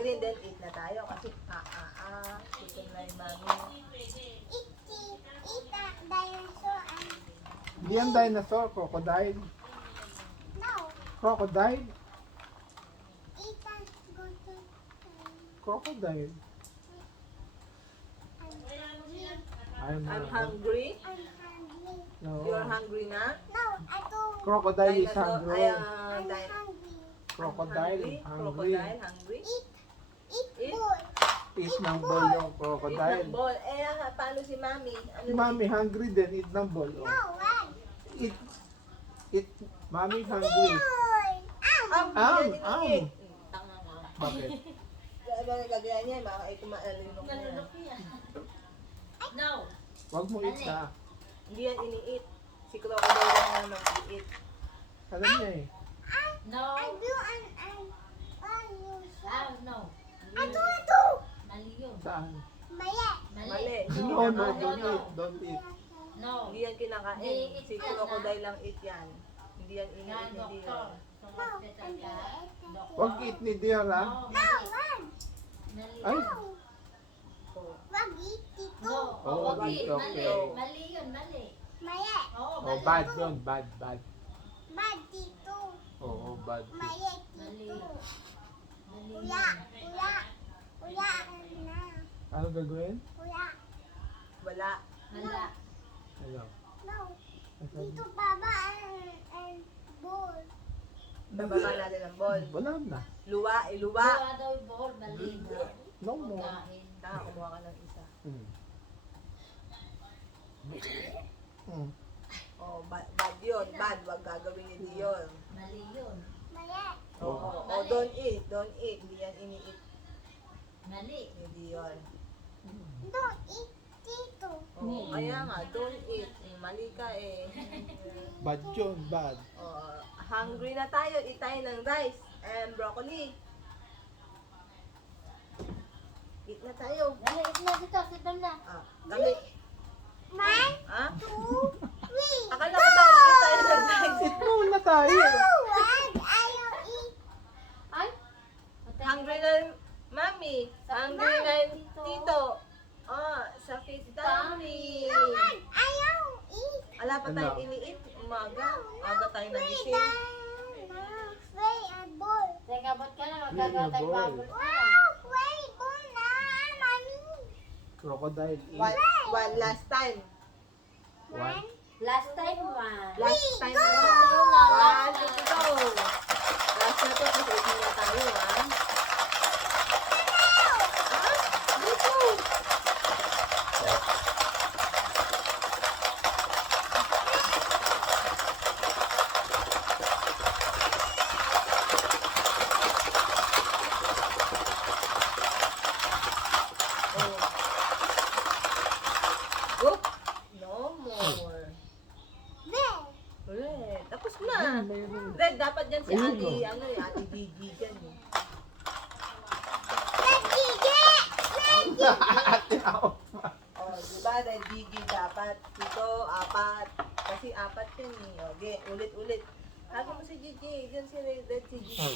green, then eat na tayo. Kasi, chicken na yung mami. Dinosaur and Hindi yan dinosaur, crocodile. no. Crocodile? Eat and go to Crocodile. I'm I'm hungry. hungry. No. You're hungry na? No, I don't. Crocodile is Dinosaur, hungry. I'm hungry. Crocodile, hungry. Crocodile, hungry. Eat Eat. boy. Eat ng ball yung Eat crocodile. ng ball. Paano si mami? Ano Si Mami hungry din, eat ng ball. No, Oh. why? Eat. Mami hungry. Boy. Ang Am, yan, am. iniit. Tanga ka. Bakit? Kaya gagaya niya, kumalinok na. No. Wag mo eat na. Hindi yan iniit. Si crocodile lang naman iniit. Alam niya eh. No. I do and you No. I do. Mali yun. Saan? Maya. Mali. No, no, No, don't no. eat. Don't eat. No. Hindi yan kinakain. Hindi, Si it's crocodile lang eat yan. Hindi yan iniit, Nga, hindi doktor. yan. Kung No, hospital and ka, the doktor. Wag eat ni dear ha. No, No, mali. one. Mali. Ay. No. Oh. Wag eat dito. No. Oh, Wag okay, eat. Mali. okay. Mali yun, mali. Maya. Oo, Oh, mali. bad yun. Bad, bad. Bad dito. Oo, bad. Maya Mali. dito. Mali Kuya. yun. Kuya. Kuya. Na. Ano gagawin? Kuya. Wala. Mala. Ano? No. Nasaan? Dito baba and ball. Bababa natin ang ball. Wala na. Luwa, iluwa. Gawa daw yung ball, mali na. No more. Pagkain. Kumuha ka ng isa. Hmm. Hmm. Oh, bad yun. Bad. Wag gagawin ni Dion. Mali yun. Maya. Oh, Mali. don't eat. Don't eat. Hindi yan iniit Mali. ni Dion. Don't eat dito. Oh, kaya nga, don't eat. Mali ka eh. Bad yun, bad. Oh, hungry na tayo. Eat tayo ng rice and broccoli. Eat na tayo. Dali, ito na dito. Sit down na. Kami. 1, Ha? 2, 3. Akala ko ba eat tayo ng rice? Eat muna tayo. Wag. Ayaw eat. Ay. Hungry na mami. Hungry na tito. Sakit tummy. Wag. Ayaw eat. Ala pa tayong Ano? iniit. Umaga. Aga tayo nagising. Play and ball. Teka, ba't ka na? Yun Magkagawa na, tayo boy. bubble na. Wow, play ball na, mommy. Crocodile eat. One last time. One. Last time, one. Last time go! na to. One, let's go. Last na to kasi ito na tayo, ha? Let's go. Oh. Oop. No more. There. Ulit. Tapos na. Mayroon. Red, dapat dyan si Ayun, Ate, no. Ate Gigi dyan. Eh. Let's get. Ate ako. Oh, diba? Red Gigi dapat. Dito, apat. Kasi apat yun eh. Okay, ulit-ulit. Hago mo si Gigi. Dyan si Red si Gigi.